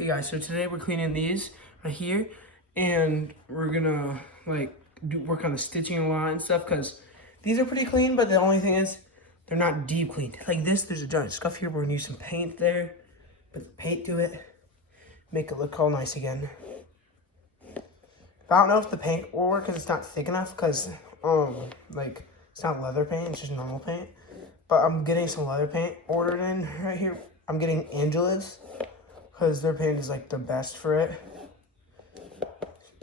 Okay guys, so today we're cleaning these right here, and we're gonna work on the stitching a lot and stuff, because these are pretty clean, but the only thing is they're not deep clean. Like this, there's a giant scuff here. We're gonna use some paint there, put paint to it, make it look all nice again. I don't know if the paint will work because it's not thick enough, because it's not leather paint, it's just normal paint. But I'm getting some leather paint ordered in right here. I'm getting Angela's, because their paint is like the best for it.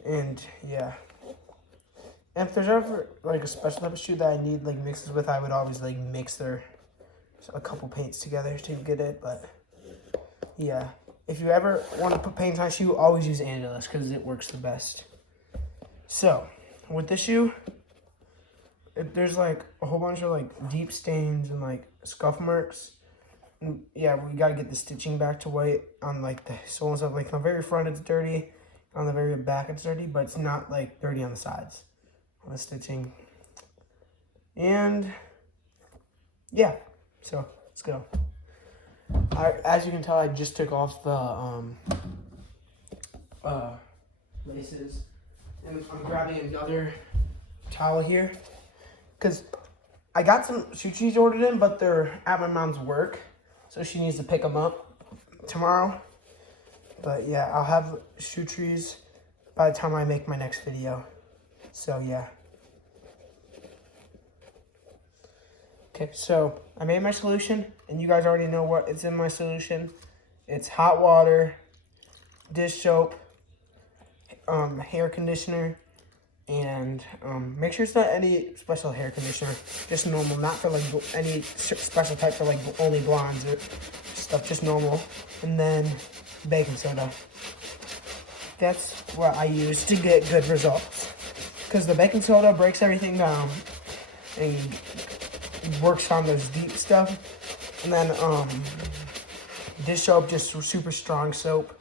And yeah. And if there's ever like a special type of shoe that I need like mixes with, I would always like mix a couple paints together to get it. But yeah, if you ever want to put paint on a shoe, always use Angela's because it works the best. So with this shoe, there's like a whole bunch of like deep stains and like scuff marks. And yeah, we gotta get the stitching back to white on like the sole and stuff. Like on the very front it's dirty, on the very back it's dirty, but it's not like dirty on the sides on the stitching. And yeah, so let's go. As you can tell, I just took off the laces, and I'm grabbing another towel here because I got some shoe trees ordered in, but they're at my mom's work, so she needs to pick them up tomorrow. But yeah, I'll have shoe trees by the time I make my next video. So yeah. Okay, so I made my solution, and you guys already know what is in my solution. It's hot water, dish soap, hair conditioner, and make sure it's not any special hair conditioner, just normal, not for like any special type for like only blondes or stuff, just normal. And then baking soda. That's what I use to get good results, because the baking soda breaks everything down and works on those deep stuff. And then dish soap, just super strong soap.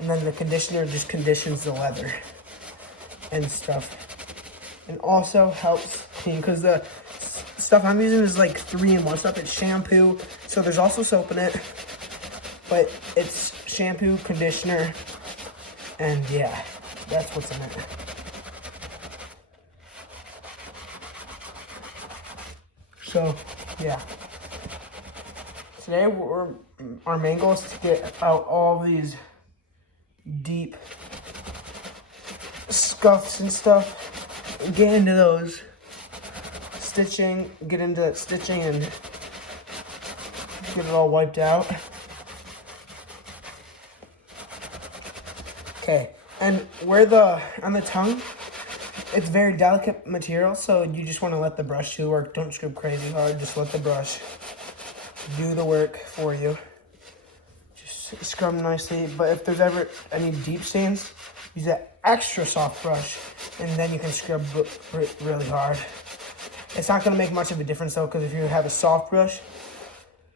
And then the conditioner just conditions the leather and stuff, and also helps clean, because the stuff I'm using is like 3-in-1 stuff. It's shampoo, so there's also soap in it, but it's shampoo, conditioner, and yeah, that's what's in it. So yeah, today our main goal is to get out all these deep scuffs and stuff, and get into those stitching, get into that stitching and get it all wiped out. Okay, and on the tongue, it's very delicate material, so you just want to let the brush do the work. Don't scrub crazy hard, just let the brush do the work for you. Just scrub nicely, but if there's ever any deep stains, use that extra soft brush, and then you can scrub really hard. It's not going to make much of a difference though, because if you have a soft brush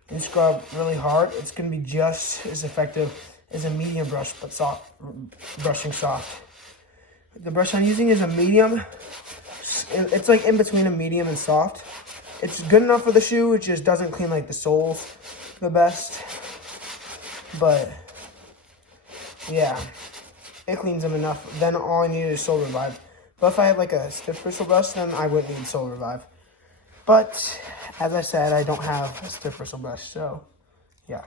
and scrub really hard, it's going to be just as effective as a medium brush, but brushing soft. The brush I'm using is a medium. It's like in between a medium and soft. It's good enough for the shoe. It just doesn't clean like the soles the best. But yeah, it cleans them enough. Then all I need is Sole Revive. But if I had like a stiff bristle brush, then I wouldn't need Sole Revive. But as I said, I don't have a stiff bristle brush, so yeah.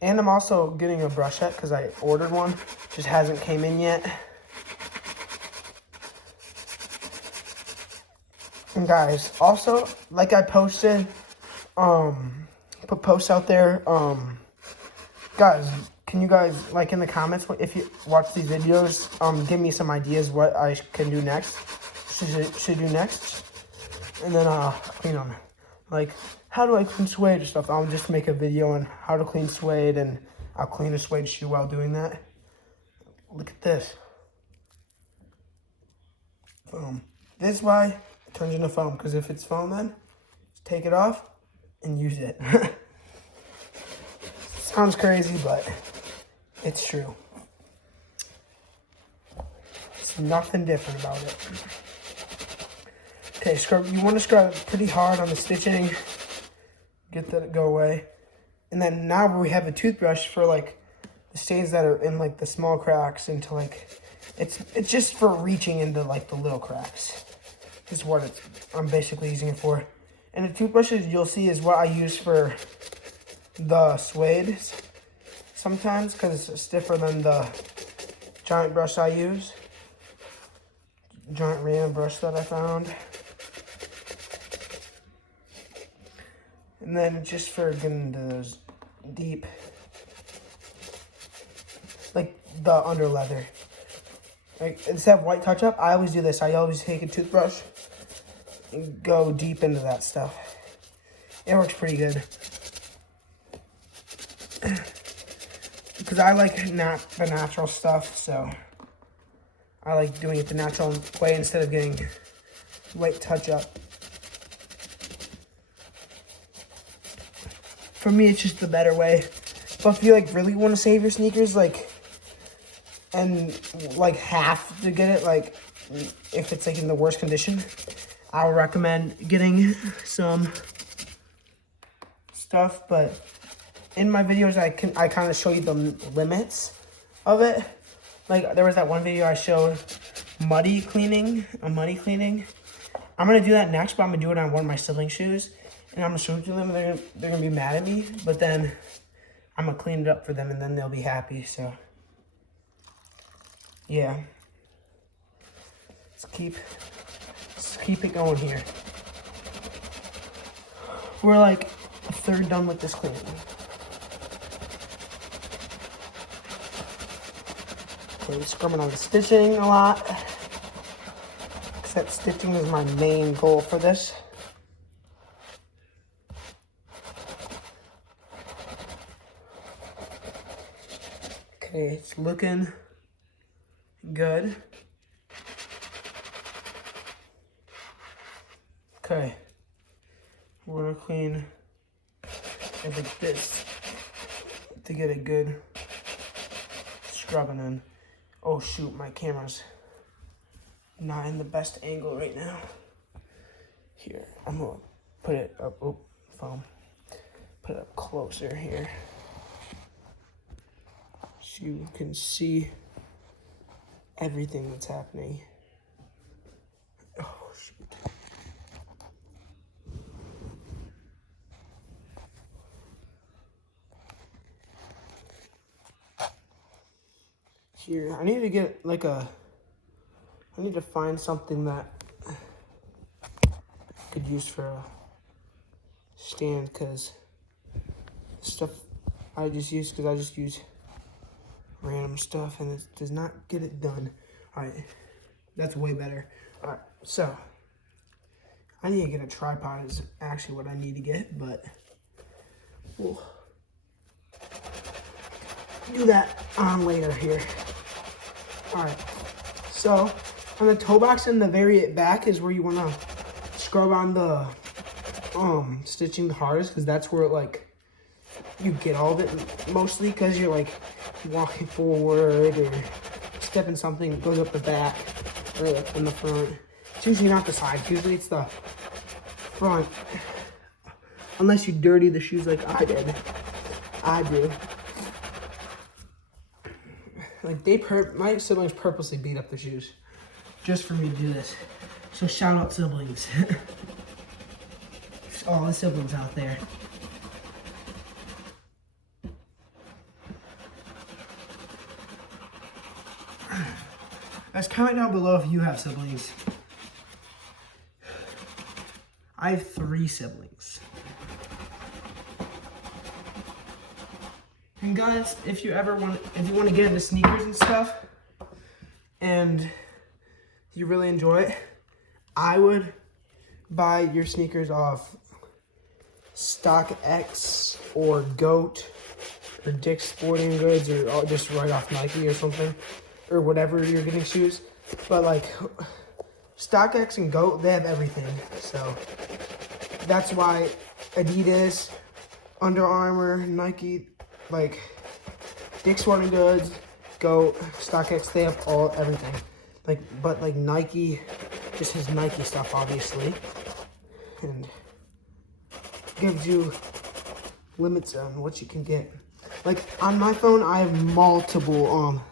And I'm also getting a brush set because I ordered one, just hasn't came in yet. And guys, also, like I posted, put posts out there, guys, can you guys, like in the comments, if you watch these videos, give me some ideas what I can do next, should do next, and then clean them. Like, how do I clean suede or stuff? I'll just make a video on how to clean suede, and I'll clean a suede shoe while doing that. Look at this. Boom. This is why it turns into foam, because if it's foam then, just take it off and use it. Sounds crazy, but it's true. It's nothing different about it. Okay, scrub. You want to scrub pretty hard on the stitching. Get that to go away. And then now we have a toothbrush for like the stains that are in like the small cracks into like, it's just for reaching into like the little cracks. Is what I'm basically using it for. And the toothbrushes you'll see is what I use for the suede sometimes, because it's stiffer than the giant brush I use. Giant random brush that I found. And then just for getting into those deep, like the under leather. Like instead of white touch up, I always do this. I always take a toothbrush and go deep into that stuff. It works pretty good. Because I like the natural stuff, so I like doing it the natural way instead of getting white touch up. For me, it's just the better way. But if you like really want to save your sneakers, like, and like have to get it, like if it's like in the worst condition, I would recommend getting some stuff. But in my videos, I kind of show you the limits of it. Like there was that one video I showed muddy cleaning. I'm gonna do that next, but I'm gonna do it on one of my sibling shoes, and I'm gonna show it to them. They're gonna be mad at me, but then I'm gonna clean it up for them, and then they'll be happy. So yeah, let's keep it going here. We're like a third done with this cleaning. Okay, scrubbing on the stitching a lot. Except stitching is my main goal for this. Okay, it's looking good. Okay, we're gonna clean it like this to get a good scrubbing in. Oh shoot, my camera's not in the best angle right now. Here, I'm gonna put it up, phone. Put it up closer here. So you can see everything that's happening. Oh shoot. Here, I need to get like I need to find something that I could use for a stand, because stuff I just use random stuff and it does not get it done. Alright, that's way better. Alright, so I need to get a tripod is actually what I need to get, but we'll do that on later here. Alright, so on the toe box in the very back is where you want to scrub on the stitching the hardest, because that's where like you get all of it mostly, because you're like walking forward or stepping something that goes up the back or like in the front. It's usually not the sides, usually it's the front, unless you dirty the shoes like I did. I do. Like my siblings purposely beat up the shoes just for me to do this. So shout out siblings. All the siblings out there. Guys, comment down below if you have siblings. I have 3 siblings. And guys, if you want to get into sneakers and stuff, and you really enjoy it, I would buy your sneakers off StockX or GOAT or Dick's Sporting Goods, or just right off Nike or something, or whatever you're getting shoes. But like StockX and GOAT, they have everything. So that's why Adidas, Under Armour, Nike, like Dick's Sporting Goods, GOAT, StockX, they have everything. But Nike just has Nike stuff, obviously, and gives you limits on what you can get. Like on my phone, I have multiple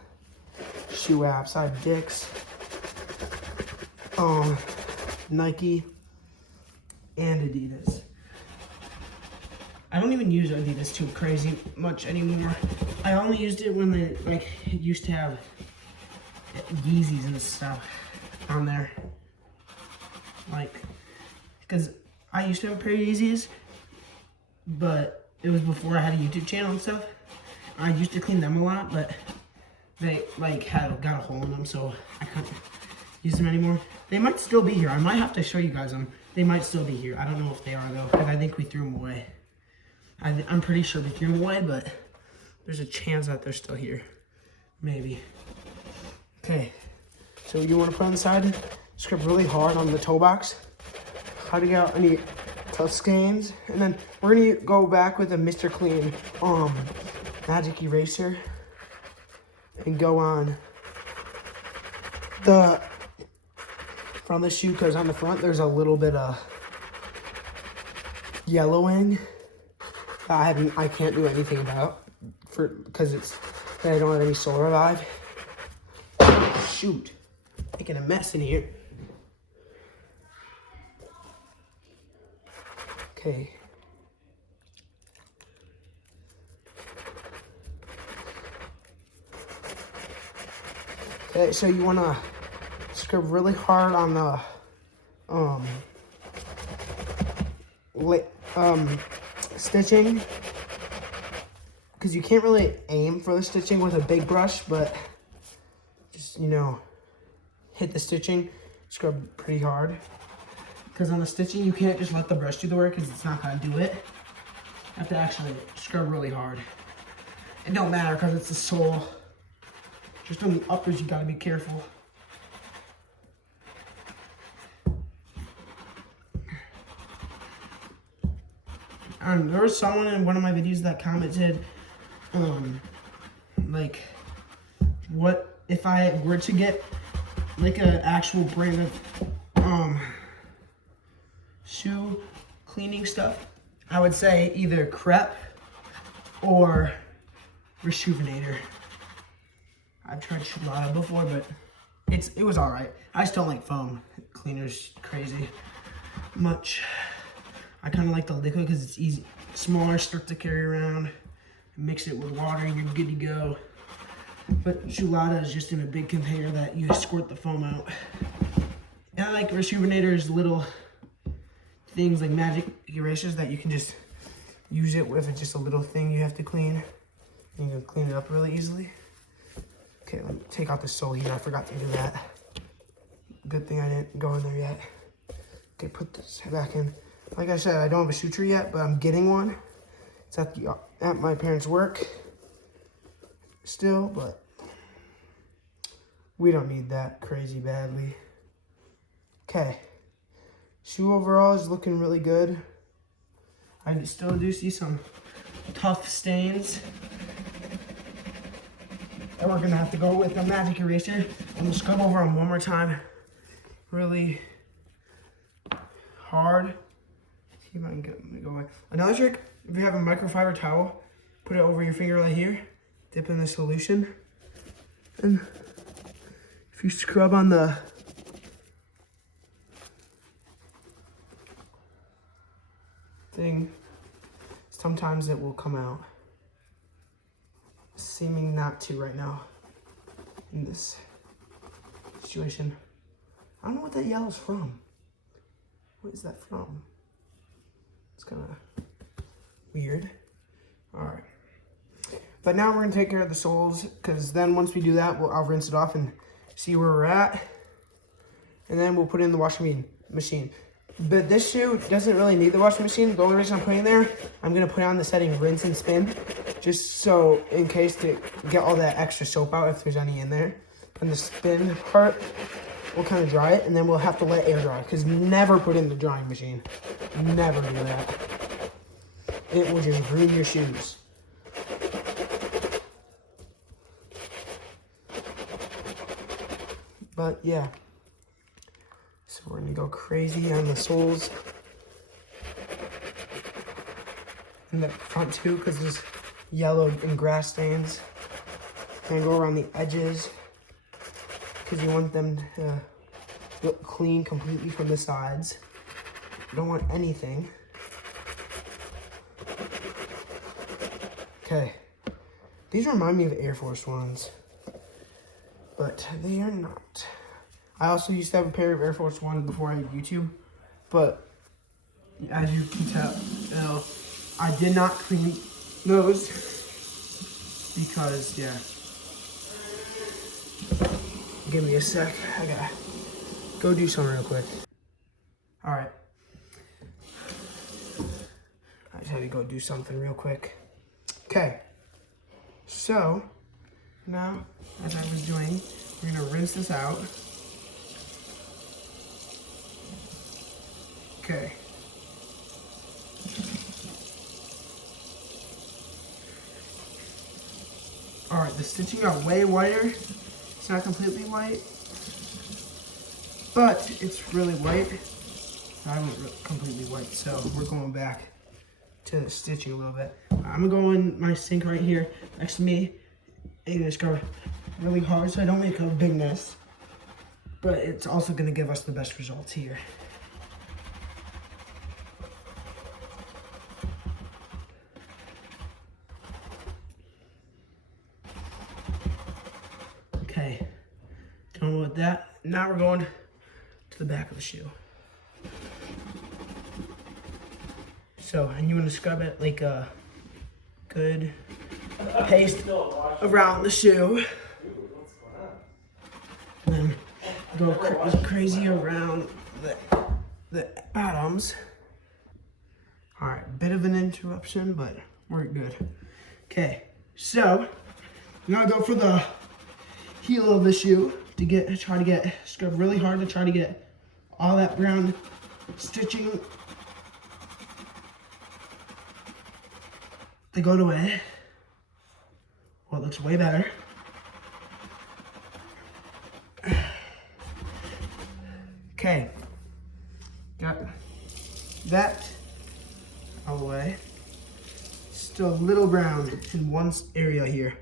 shoe apps. I have Dick's, Nike, and Adidas. I don't even use Adidas too crazy much anymore. I only used it when they like it used to have Yeezys and stuff on there. Like, because I used to have a pair of Yeezys, but it was before I had a YouTube channel and stuff. I used to clean them a lot, but they like got a hole in them, so I couldn't use them anymore. They might still be here. I might have to show you guys them. They might still be here. I don't know if they are though, because I think we threw them away. I'm pretty sure we threw them away, but there's a chance that they're still here. Maybe. Okay, so you want to put on the side, scrub really hard on the toe box, cutting out any tough stains, and then we're gonna go back with a Mr. Clean magic eraser and go on the from the shoe, because on the front there's a little bit of yellowing that I can't do anything about because I don't have any Soul Revive. Shoot, making a mess in here. Okay. Okay, so you want to scrub really hard on the stitching, because you can't really aim for the stitching with a big brush, but just, you know, hit the stitching, scrub pretty hard. Because on the stitching, you can't just let the brush do the work, because it's not going to do it. You have to actually scrub really hard. It don't matter because it's the sole. Just on the uppers, you got to be careful. There was someone in one of my videos that commented, like, what if I were to get like an actual brand of shoe cleaning stuff, I would say either Crep or Rejuvenator. I've tried Chulada before, but it was alright. I just don't like foam cleaners crazy much. I kind of like the liquid because it's easy, smaller stuff to carry around. Mix it with water and you're good to go. But Chulada is just in a big container that you squirt the foam out. And I like Rejuvenator's little things like magic erasers that you can just use it with. It's just a little thing you have to clean. And you can clean it up really easily. Okay, let me take out the sole here. I forgot to do that. Good thing I didn't go in there yet. Okay, put this back in. Like I said, I don't have a suture yet, but I'm getting one. It's at my parents' work still, but we don't need that crazy badly. Okay, shoe overall is looking really good. I still do see some tough stains. And we're gonna have to go with a magic eraser. I'm gonna scrub over them one more time, really hard. See if I can get them to go away. Another trick, if you have a microfiber towel, put it over your finger right here, dip in the solution, and if you scrub on the thing, sometimes it will come out. Seeming not to right now in this situation. I don't know what that yellow's from. What is that from? It's kind of weird. All right. But now we're gonna take care of the soles, because then once we do that, I'll rinse it off and see where we're at. And then we'll put it in the washing machine. But this shoe doesn't really need the washing machine. The only reason I'm putting it there, I'm gonna put on the setting rinse and spin, just so in case to get all that extra soap out if there's any in there. And the spin part, we'll kind of dry it, and then we'll have to let air dry, because never put in the drying machine. Never do that. It will just ruin your shoes. But yeah. So we're gonna go crazy on the soles. And the front too, because there's yellow and grass stains. And go around the edges because you want them to look clean completely from the sides. You don't want anything. Okay. These remind me of Air Force Ones, but they are not. I also used to have a pair of Air Force Ones before I had YouTube, but as you can tell, I did not clean those because, yeah. Give me a sec. I gotta go do something real quick. All right. I just had to go do something real quick. Okay. So now, as I was doing, we're gonna rinse this out. Okay. All right, the stitching got way whiter. It's not completely white, but it's really white. I went completely white, so we're going back to the stitching a little bit. I'm gonna go in my sink right here next to me and just go really hard so I don't make a big mess, but it's also gonna give us the best results here. Okay, done with that. Now we're going to the back of the shoe. So, and you want to scrub it like a good paste around the shoe. And then go crazy around the bottoms. All right, bit of an interruption, but we're good. Okay, so now go for the heel of the shoe to try to scrub really hard to try to get all that brown stitching to go away. Well, it looks way better. Okay, got that all the way. Still a little brown in one area here.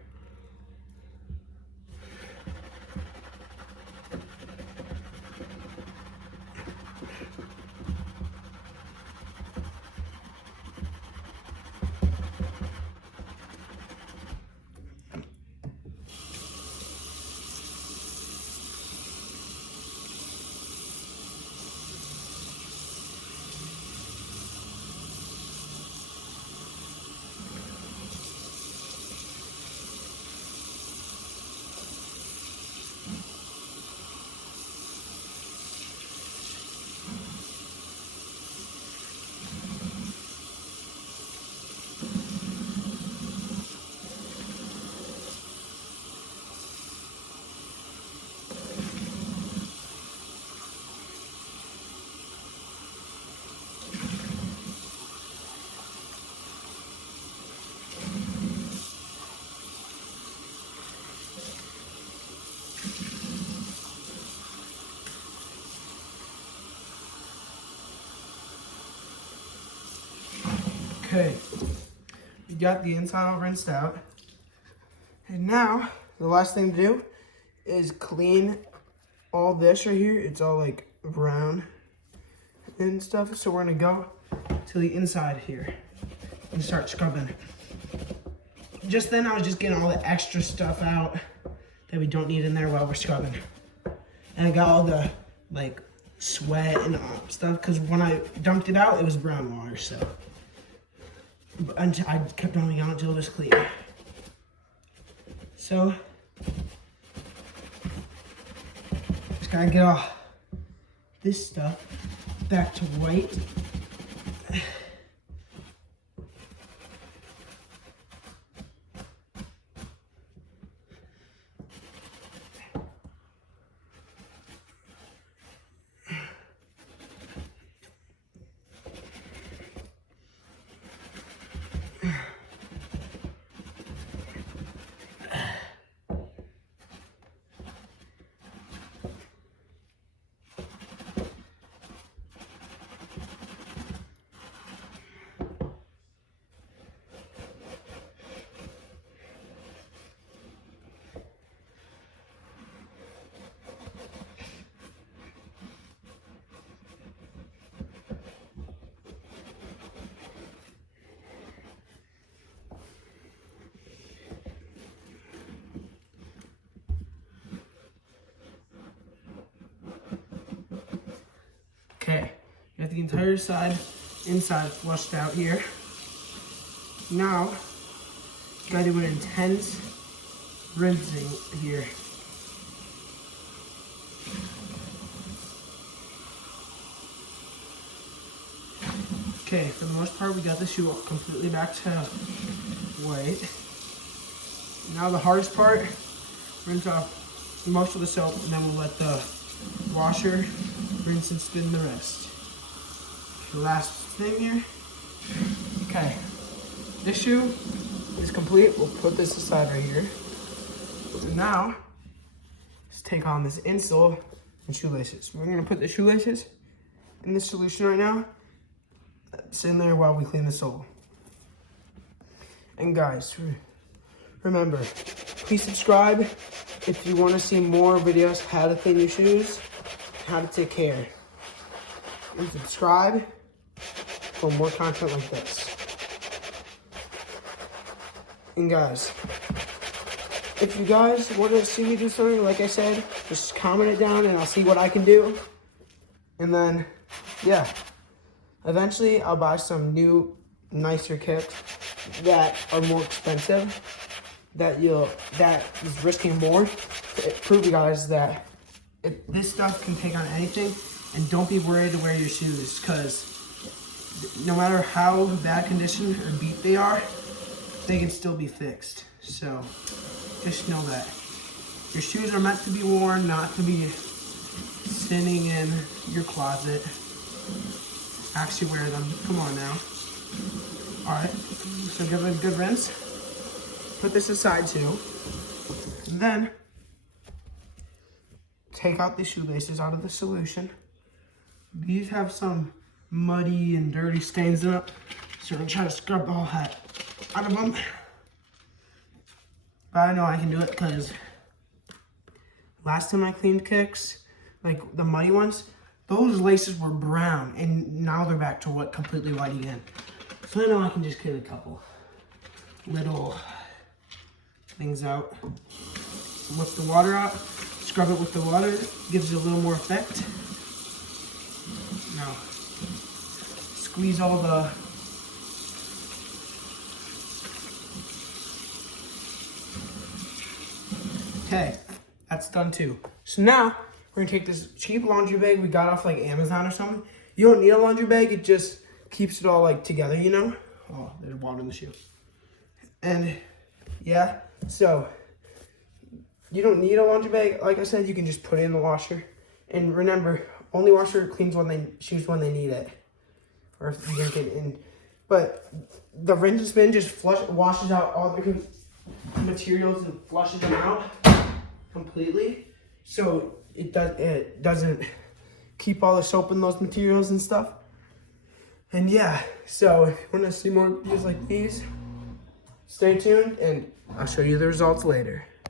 Okay, we got the inside all rinsed out. And now, the last thing to do is clean all this right here. It's all like brown and stuff. So we're gonna go to the inside here and start scrubbing. Just then I was just getting all the extra stuff out that we don't need in there while we're scrubbing. And I got all the like sweat and stuff because when I dumped it out, it was brown water, so. Until I kept on going until it was clear. So, just gotta get all this stuff back to white. the entire inside flushed out here. Now, you gotta do an intense rinsing here. Okay, for the most part, we got the shoe completely back to white. Now the hardest part, rinse off most of the soap, and then we'll let the washer rinse and spin the rest. The last thing here. Okay, this shoe is complete. We'll put this aside right here. So now, let's take on this insole and shoelaces. We're gonna put the shoelaces in this solution right now. It's in there while we clean the sole. And guys, remember, please subscribe if you want to see more videos how to clean your shoes, how to take care. And subscribe for more content like this. And guys, if you guys want to see me do something, like I said, just comment it down and I'll see what I can do. And then, yeah. Eventually, I'll buy some new, nicer kits that are more expensive, that is risking more, to prove you guys that this stuff can take on anything, and don't be worried to wear your shoes, because no matter how bad condition or beat they are, they can still be fixed. So, just know that. Your shoes are meant to be worn, not to be sitting in your closet. Actually wear them. Come on now. Alright, so give it a good rinse. Put this aside too. And then, take out the shoelaces out of the solution. These have some muddy and dirty stains in it, so we're gonna try to scrub all that out of them. But I know I can do it because last time I cleaned kicks, like the muddy ones, those laces were brown, and now they're back to completely white again. So I know I can just get a couple little things out. Whip the water out, scrub it with the water, gives it a little more effect. Now, squeeze all the okay, that's done too. So now, we're gonna take this cheap laundry bag we got off like Amazon or something. You don't need a laundry bag, it just keeps it all like together, you know? Oh, there's water in the shoe. And yeah, so you don't need a laundry bag. Like I said, you can just put it in the washer. And remember, only washer cleans shoes when they need it. Or if you don't get it in. But the rinse and spin just washes out all the materials and flushes them out completely. So it doesn't keep all the soap in those materials and stuff. And yeah, so if you want to see more videos like these, stay tuned and I'll show you the results later.